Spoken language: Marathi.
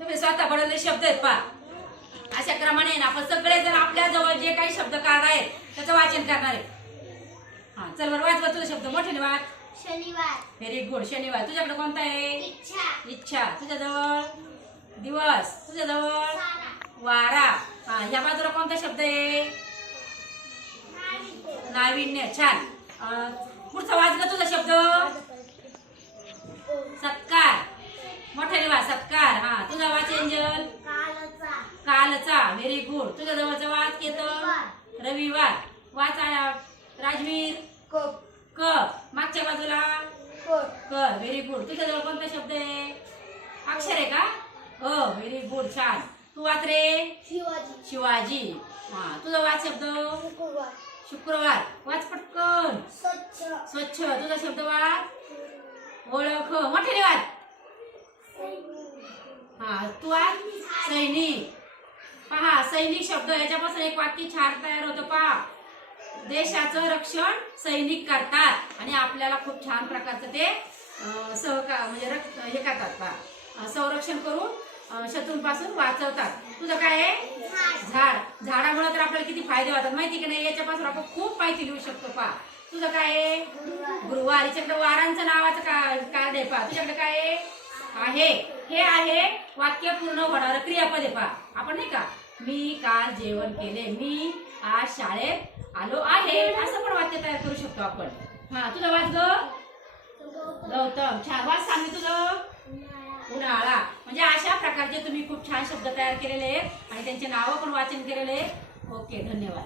तुम्ही स्वतः बनवलेले शब्द आहेत पहा. अशा क्रमाने ना आपण सगळे जण आपल्या जवळ जे काही शब्द काढणार आहेत त्याचं वाचन करणार आहे. हा चल बरं वाच तुझा शब्द मोठ्याने वाच. शनिवार. Very good. शनिवार. तुझ्याकडे कोणता आहे? इच्छा. इच्छा. तुझ्याजवळ दिवस. तुझ्याजवळ सारा. वारा. हा ह्या बाजूला कोणता शब्द आहे? नाविन्य. छान. पुढचा वाचला तुझा शब्द सत्कार. मोठ्याने वाच. सत्कार. हा तुझा वाच एंजल. कालचा. कालचा. Very good. तुझ्या जवळचा वाच केतन. रविवार. वाच राजवीर. क. मागच्या बाजूला क. Very good. तुझ्या जवळ कोणता शब्द आहे? अक्षर आहे का? Very good. छान. तू वाच रे. शिवाजी. शिवाजी. हा तुझा वाच शब्द शुक्रवार. शुक्रवार. वाच पटकन. स्वच्छ. स्वच्छ. तुझा शब्द वाच. ओळख. मोठ्याने वाच. हा तू वाच. सैनिक. पहा सैनिक शब्द याच्यापासून एक वाक्य छान तयार होतं पहा. देशाचं रक्षण सैनिक करतात आणि आपल्याला खूप छान प्रकारचं ते म्हणजे हे करतात पहा. संरक्षण करून शत्रूंपासून वाचवतात. तुझं काय आहे? झाड. झाडामुळे तर आपल्याला किती फायदे होतात माहिती की नाही. याच्यापासून आपण खूप माहिती लिहू शकतो पहा. तुझं काय आहे? गुरुवार. याच्याकडे वारांचं नावाचं कार्ड आहे पहा. तुझ्याकडे काय आहे? हे आहे वाक्य पूर्ण होणारं क्रियापद आहे पहा. आपण नाही का मी काल जेवण केले. मी आज शाळेत आलो आहे असं पण वाक्य तयार करू शकतो आपण. हा तुझं वाच ग. गौतम. छान. वाच सांग तुझं. उन्हाळा. म्हणजे अशा प्रकारचे तुम्ही खूप छान शब्द तयार केलेले आहेत आणि त्यांचे नावं पण वाचन केलेले. ओके धन्यवाद.